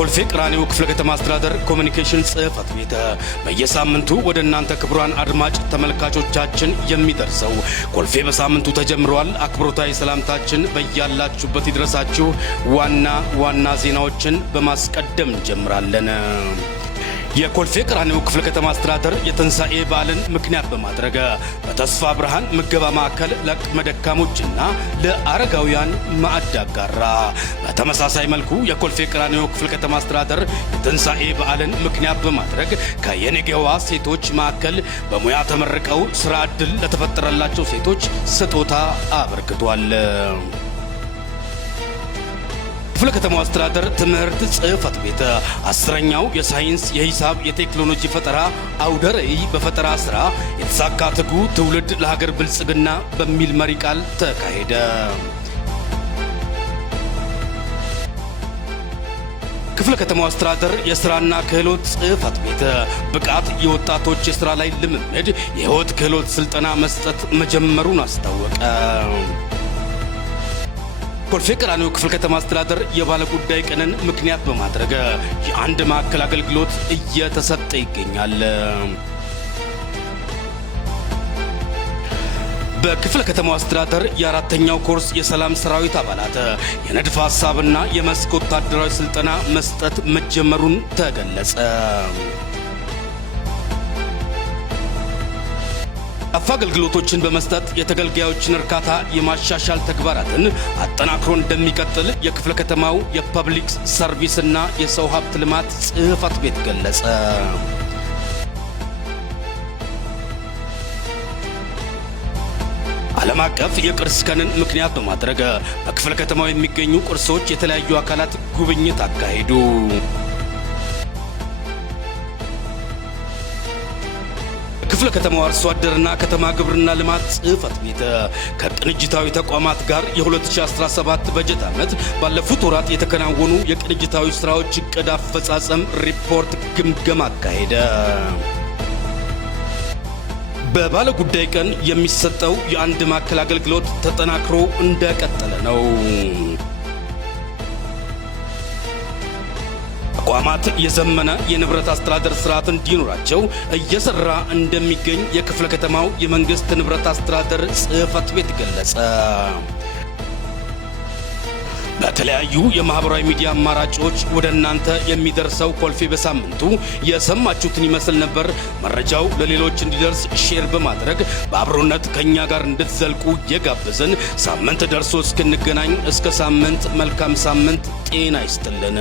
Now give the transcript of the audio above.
የኮልፌ ቀራኒዮ ክፍለ ከተማ አስተዳደር ኮሙኒኬሽን ጽሕፈት ቤት በየሳምንቱ ወደ እናንተ ክቡራን አድማጭ ተመልካቾቻችን የሚደርሰው ኮልፌ በሳምንቱ ተጀምሯል አክብሮታዊ ሰላምታችን በያላችሁበት ይድረሳችሁ። ዋና ዜናዎችን በማስቀደም እንጀምራለን። የኮልፌ ቀራኒዮ ክፍለ ከተማ አስተዳደር የትንሳኤ በዓልን ምክንያት በማድረግ በተስፋ ብርሃን ምገባ ማዕከል ለአቅመ ደካሞችና ለአረጋውያን ማዕድ አጋራ። በተመሳሳይ መልኩ የኮልፌ ቀራኒዮ ክፍለ ከተማ አስተዳደር የትንሳኤ በዓልን ምክንያት በማድረግ ከየኔጌዋ ሴቶች ማዕከል በሙያ ተመርቀው ስራ ዕድል ለተፈጠረላቸው ሴቶች ስጦታ አበርክቷል። ክፍለ ከተማው አስተዳደር ትምህርት ጽሕፈት ቤት 10ኛው የሳይንስ የሂሳብ የቴክኖሎጂ ፈጠራ አውደ ርዕይ በፈጠራ ስራ የተሳካ ትጉ ትውልድ ለሀገር ብልጽግና በሚል መሪ ቃል ተካሄደ። ክፍለ ከተማው አስተዳደር የስራና ክህሎት ጽሕፈት ቤት ብቃት የወጣቶች የስራ ላይ ልምምድ የህይወት ክህሎት ስልጠና መስጠት መጀመሩን አስታወቀ። ኮልፌ ቀራኒዮ ክፍለ ከተማ አስተዳደር የባለ ጉዳይ ቀንን ምክንያት በማድረግ የአንድ ማዕከል አገልግሎት እየተሰጠ ይገኛል። በክፍለ ከተማው አስተዳደር የአራተኛው ኮርስ የሰላም ሰራዊት አባላት የንድፈ ሐሳብና የመስክ ወታደራዊ ስልጠና መስጠት መጀመሩን ተገለጸ። አገልግሎቶችን በመስጠት የተገልጋዮችን እርካታ የማሻሻል ተግባራትን አጠናክሮ እንደሚቀጥል የክፍለ ከተማው የፐብሊክ ሰርቪስና የሰው ሀብት ልማት ጽሕፈት ቤት ገለጸ። ዓለም አቀፍ የቅርስ ቀንን ምክንያት በማድረግ በክፍለ ከተማው የሚገኙ ቅርሶች የተለያዩ አካላት ጉብኝት አካሄዱ። ክፍለ ከተማው አርሶ አደርና ከተማ ግብርና ልማት ጽሕፈት ቤት ከቅንጅታዊ ተቋማት ጋር የ2017 በጀት ዓመት ባለፉት ወራት የተከናወኑ የቅንጅታዊ ስራዎች ዕቅድ አፈጻጸም ሪፖርት ግምገማ አካሄደ። በባለ ጉዳይ ቀን የሚሰጠው የአንድ ማዕከል አገልግሎት ተጠናክሮ እንደቀጠለ ነው። ተቋማት የዘመነ የንብረት አስተዳደር ስርዓት እንዲኖራቸው እየሰራ እንደሚገኝ የክፍለ ከተማው የመንግስት ንብረት አስተዳደር ጽሕፈት ቤት ገለጸ። በተለያዩ የማህበራዊ ሚዲያ አማራጮች ወደ እናንተ የሚደርሰው ኮልፌ በሳምንቱ የሰማችሁትን ይመስል ነበር። መረጃው ለሌሎች እንዲደርስ ሼር በማድረግ በአብሮነት ከኛ ጋር እንድትዘልቁ የጋበዝን ሳምንት ደርሶ እስክንገናኝ እስከ ሳምንት መልካም ሳምንት ጤና ይስጥልን።